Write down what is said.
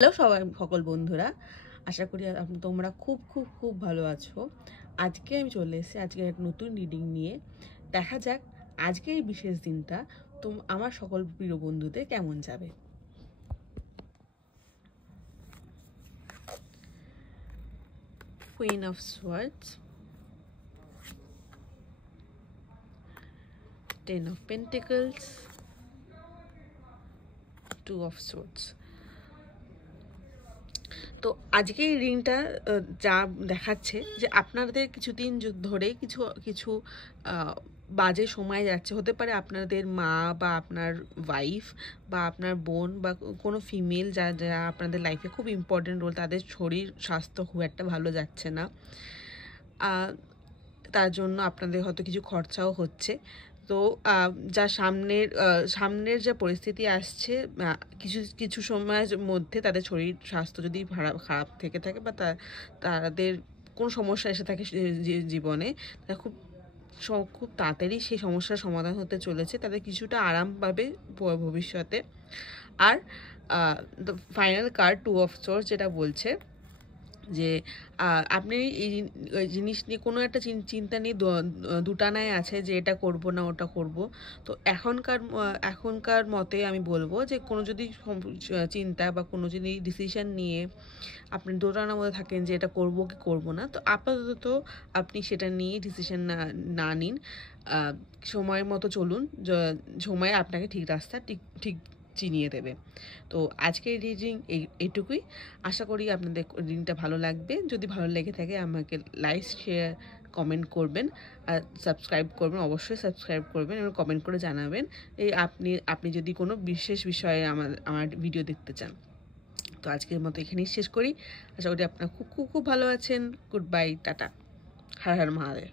Hello সকল বন্ধুরা, আশা করি তোমরা খুব খুব খুব ভালো আছো। আজকে আমি চলে এসেছি আজকে একটা নতুন রিডিং নিয়ে। দেখা যাক আজকে এই বিশেষ দিনটা আমার সকল প্রিয় বন্ধুদের কেমন যাবে। Queen of swords, 10 of pentacles, 2 of swords. তো আজকে এই রিংটা যা দেখাচ্ছে যে আপনাদের কিছুদিন ধরেই কিছু কিছু বাজে সময় যাচ্ছে। হতে পারে আপনাদের মা বা আপনার ওয়াইফ বা আপনার বোন বা কোনো ফিমেল যারা আপনাদের লাইফে খুব ইম্পর্টেন্ট রোল, তাদের শরীর স্বাস্থ্য খুব একটা ভালো যাচ্ছে না। তার জন্য আপনাদের হয়তো কিছু খরচাও হচ্ছে। তো যা সামনের যা পরিস্থিতি আসছে, কিছু কিছু সময়ের মধ্যে তাদের শরীর স্বাস্থ্য যদি খারাপ থেকে থাকে বা তাদের কোনো সমস্যা এসে থাকে জীবনে, তা খুব তাড়াতাড়ি সেই সমস্যার সমাধান হতে চলেছে। তাদের কিছুটা আরাম পাবে ভবিষ্যতে। আর ফাইনাল কার্ড 2 অফ সোর্স যেটা বলছে যে আপনি এই জিনিস নিয়ে কোনো একটা চিন্তা নিয়ে দুটানায় আছে যে এটা করব না ওটা করব। তো এখনকার মতে আমি বলবো যে কোনো যদি চিন্তা বা কোনো যদি ডিসিশন নিয়ে আপনি দোটানার মধ্যে থাকেন যে এটা করব কি করব না, তো আপাতত আপনি সেটা নিয়ে ডিসিশন না নিন। সময়ের মতো চলুন, সময় আপনাকে ঠিক রাস্তা ঠিক চিনিয়ে দেবে। তো আজকের রিডিং এইটুকুই। আশা করি আপনাদের রিডিংটা ভালো লাগবে। যদি ভালো লেগে থাকে আমাকে লাইক, শেয়ার, কমেন্ট করবেন আর সাবস্ক্রাইব করবেন। অবশ্যই সাবস্ক্রাইব করবেন এবং কমেন্ট করে জানাবেন আপনি যদি কোনো বিশেষ বিষয়ে আমার ভিডিও দেখতে চান। তো আজকের মতো এখানেই শেষ করি। আশা করি আপনারা খুব খুব খুব ভালো আছেন। Good bye, tata, Har Har Mahadev.